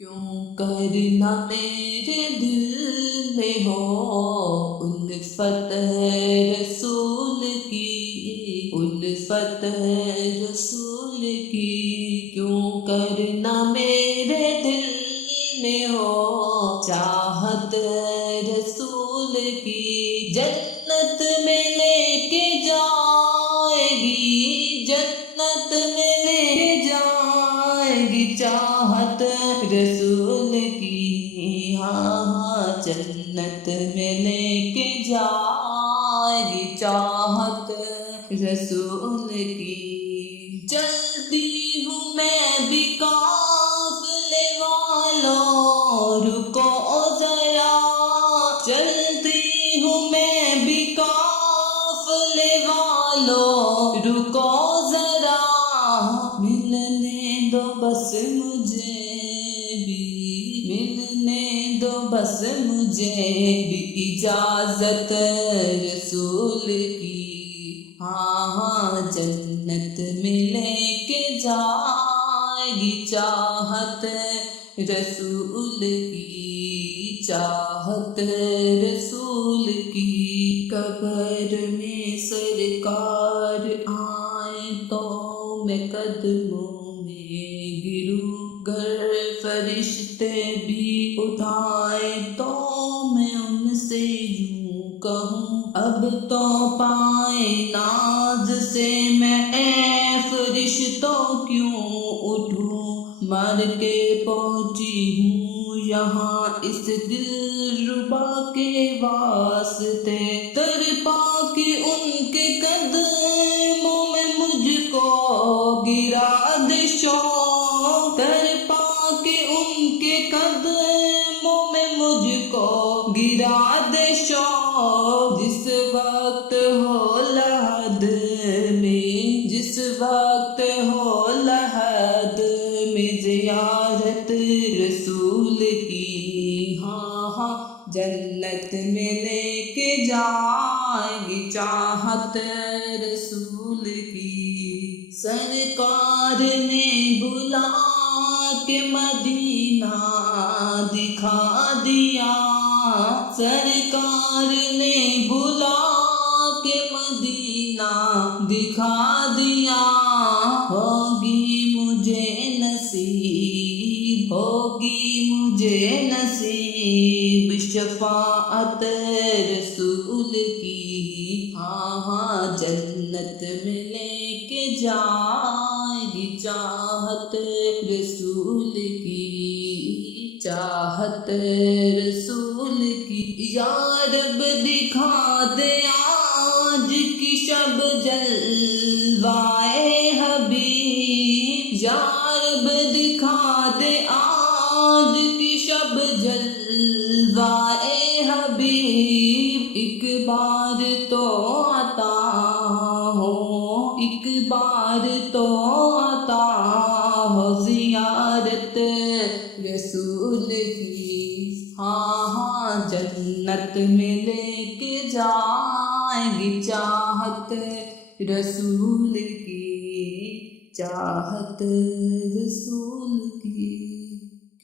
کیوں کرنا میرے دل میں ہو الفت ہے رسول کی، الفت ہے رسول کی، کیوں کرنا میرے دل میں ہو چاہت ہے رسول کی، جنت میں لے کے جائے گی، جنت میں لے کے جائے گی چاہت رسول کی، ہاں ہاں جنت میں لے کے جائے گی چاہت رسول کی۔ چلتی ہوں میں بھی قافلے والوں رکو ذرا، چلتی ہوں میں بھی قافلے والوں رکو ذرا، ملنے دو بس مجھے بھی، ملنے دو بس مجھے بھی اجازت رسول کی، ہاں ہاں جنت میں لے کے جائے گی چاہت رسول کی، چاہت رسول کی۔ قبر میں سرکار آئیں تو میں قدموں میں گروں، گر فرشتے بھی اٹھائیں تو میں ان سے یوں کہوں، اب تو پائیں ناز سے میں اے فرشتوں کیوں اٹھوں، مر کے پہنچی ہوں یہاں اس دل ربا کے واسطے، تڑپا کے ان کے قدموں میں مجھ کو گرا دے شوق، تڑپا کے ان کے قدموں میں مجھ کو گرا دے شوق، جس وقت ہو لحد میں، جس وقت ہو لحد میں زیارت رسول کی، ہاں ہاں جنت میں لے کے جائے گی چاہت رسول کی۔ سرکار نے بلا کے مدینہ دکھا دیا، سرکار نے بلا کے مدینہ دکھا دیا، ہوگی مجھے نصیب، ہوگی مجھے نصیب شفاعت رسول کی، ہاں ہاں جنت میں لے کے جائے گی چاہت رسول کی، چاہت رسول کی۔ یا رب دکھا دے آج کی شب جلوائے حبیب، یا رب دکھا دے آج کی شب جلوائے حبیب، ایک بار تو عطا ہو، ایک بار تو عطا ہو زیارت رسول کی، ہاں ہاں جنت میں لے کے جائے گی چاہت رسول کی، چاہت رسول کی۔